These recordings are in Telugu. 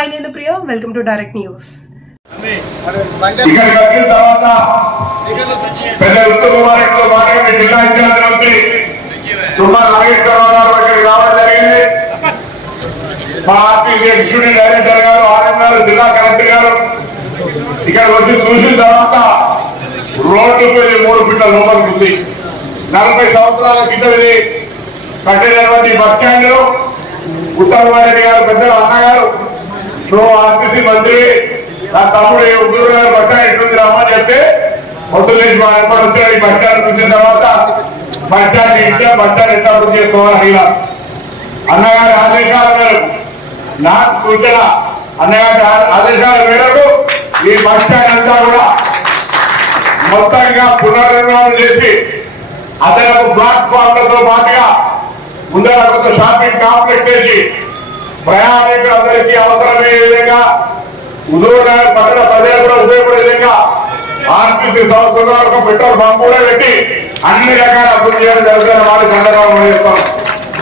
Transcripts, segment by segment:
హాయ్ నేను Priya welcome to direct news ఉత్తమ ఎగ్జిక్యూటివ్ డైరెక్టర్ గారు ఆర్ఎంఆర్ జిల్లా కలెక్టర్ గారు. ఇక్కడ వచ్చి చూసిన తర్వాత రోడ్డు పోయి మూడు ఫీట్ల లోపలికి ఉంది. నలభై సంవత్సరాల కింద ఇది. కట్టినటువంటి బస్ స్టాండ్. ఉత్తమరెడ్డి గారు పెద్ద అన్నగారు. నువ్వు ఆర్టీసీ మంత్రి నా తమ్ముడు ఈ ఉద్యోగ గారు బస్ స్టాండ్ రమ్మని చెప్తే పొద్దులేసి మా ఏర్పాటు వచ్చాడు ఈ బస్ చూసిన తర్వాత బట్టాన్ని ఇచ్చా బస్ ఎట్లా అభివృద్ధి చేసుకోవాలి అడిగినా అన్నగారి ఆదేశాల మేరకు నా సూచన అన్నగారి ఆదేశాల మేరకు ఈ బట్టాన్ని అంతా కూడా మొత్తంగా పునర్నిర్మాణం చేసి అదనపు ప్లాట్ఫామ్లతో పాటుగా ముందర ఒక షాపింగ్ కాంప్లెక్స్ చేసి ప్రయాణికులందరికీ అవసరమయ్యే విధంగా. హుజూర్ నగర్ పట్టణ ప్రజలకు కూడా ఉపయోగపడే విధంగా ఆర్టీసీ సంస్థలో ఒక పెట్రోల్ పంప్ కూడా పెట్టి అన్ని రకాల అభివృద్ధి చేయడం జరుగుతున్న మాట సందర్భంగా చేస్తాం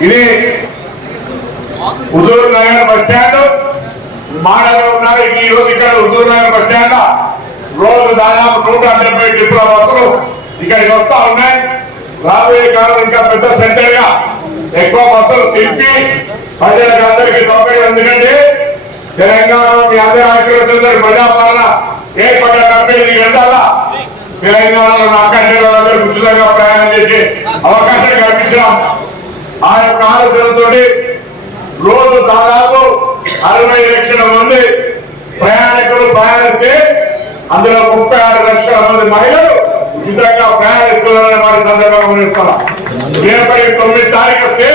ఇది హుజూర్ నగర్ బస్ స్టాండ్. మాడలో ఉన్నారు ఈ రోజు ఇక్కడ హుజూర్ నగర్ బస్ స్టాండ్. రోజు దాదాపు నూట డెబ్బై ట్రిప్పుల బస్సులు ఇక్కడికి వస్తా ఉన్నాయి. రాబోయే కాలం ఇంకా పెద్ద సెంటర్గా ఎక్కువ బస్సులు తిప్పి ప్రజలకు అందరికీ సౌకర్యం. ఎందుకంటే తెలంగాణలో మీ అందరి ఆశీర్వదించిన ప్రజాపాలన ఏర్పడ్డ డెబ్బై ఎనిమిది గంటల తెలంగాణలో అక్కడ ఉచితంగా ప్రయాణం చేసే అవకాశం కల్పించాం. ఆ యొక్క ఆలోచనతో రోజు దాదాపు అరవై లక్షల మంది ప్రయాణికులు ప్రయాణిస్తే అందులో ముప్పై ఆరు లక్షల మంది మహిళలు ఉచితంగా ప్రయాణిస్తున్నారని వారి సందర్భంగా రేపటి తొమ్మిది తారీఖు వస్తే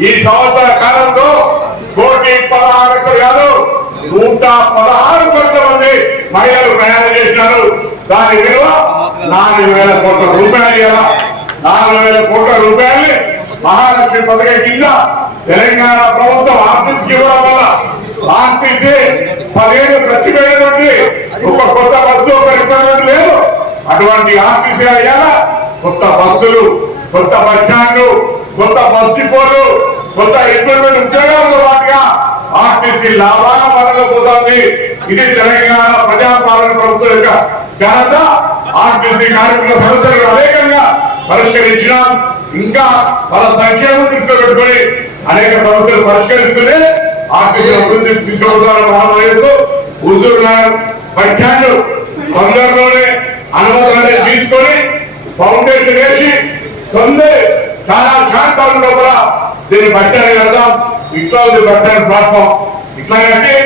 ఈ సంవత్సర కాలంలో కోటి పదహారు కాదు నూట పదహారు కోట్ల మంది మహిళలు ప్రయాణం చేసినారు. దాని విలువ నాలుగు వేల కోట్ల రూపాయలు ఇలా నాలుగు వేల కోట్ల రూపాయలు మహాలక్ష్మి పథకం కింద తెలంగాణ ప్రభుత్వం ఆర్టీసీకి ఇవ్వడం వల్ల ఆర్టీసీ పదిహేను ఖర్చు ఒక కొత్త బస్సు ఒక రిక్వైర్మెంట్ లేదు. అటువంటి ఆర్టీసీ అయ్యాల. కొత్త బస్సులు కొత్త బస్ స్టాండ్లు కొంత మర్చిపోరు కొంత ఎంప్లాయ్మెంట్ ఉద్యోగాలతో పాటుగా ఆర్టీసీ లాభాల పోతుంది. ఇది తెలంగాణ ప్రజాపాలన ప్రభుత్వం యొక్క ఘనత. ఆర్టీసీ కార్మికుల సమస్యలు అనేకంగా పరిష్కరించినాం. ఇంకా వాళ్ళ సంక్షేమం దృష్టిలో పెట్టుకుని అనేక సమస్యలు పరిష్కరిస్తూనే ఆర్టీసీ అభివృద్ధి తీసుకెళ్తారని భావన హుజూర్ నగర్ బస్ తొందరలోనే అనుమతులనే తీసుకొని ఫౌండేషన్ వేసి తొందర చాలా శాంతం లోపల దీన్ని బట్టాలి వెళ్దాం ఇట్లా ఉంది బట్టాలి ప్లాట్ఫామ్ ఇట్లా కట్టి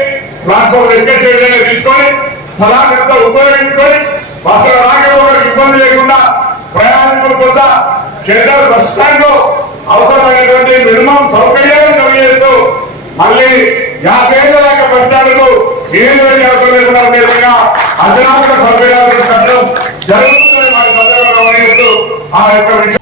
ప్లాట్ఫామ్ ఎక్కడ తీసుకొని స్థలాన్ని అంతా ఉపయోగించుకొని బస్సుల రాకపోవడానికి ఇబ్బంది లేకుండా ప్రయాణికులు కొంత షెల్టర్ బస్ స్టాండ్లో అవసరమైనటువంటి మినిమం సౌకర్యాలను కలిగేస్తూ మళ్ళీ యాభై ఏళ్ళ దాకా బస్ స్టాండ్లు ఏం వెళ్ళి అవసరం లేకుండా ఉండే విధంగా అధునాతన సౌకర్యాలను కట్టడం జరుగుతుందని వారి సందర్భంగా ఆ యొక్క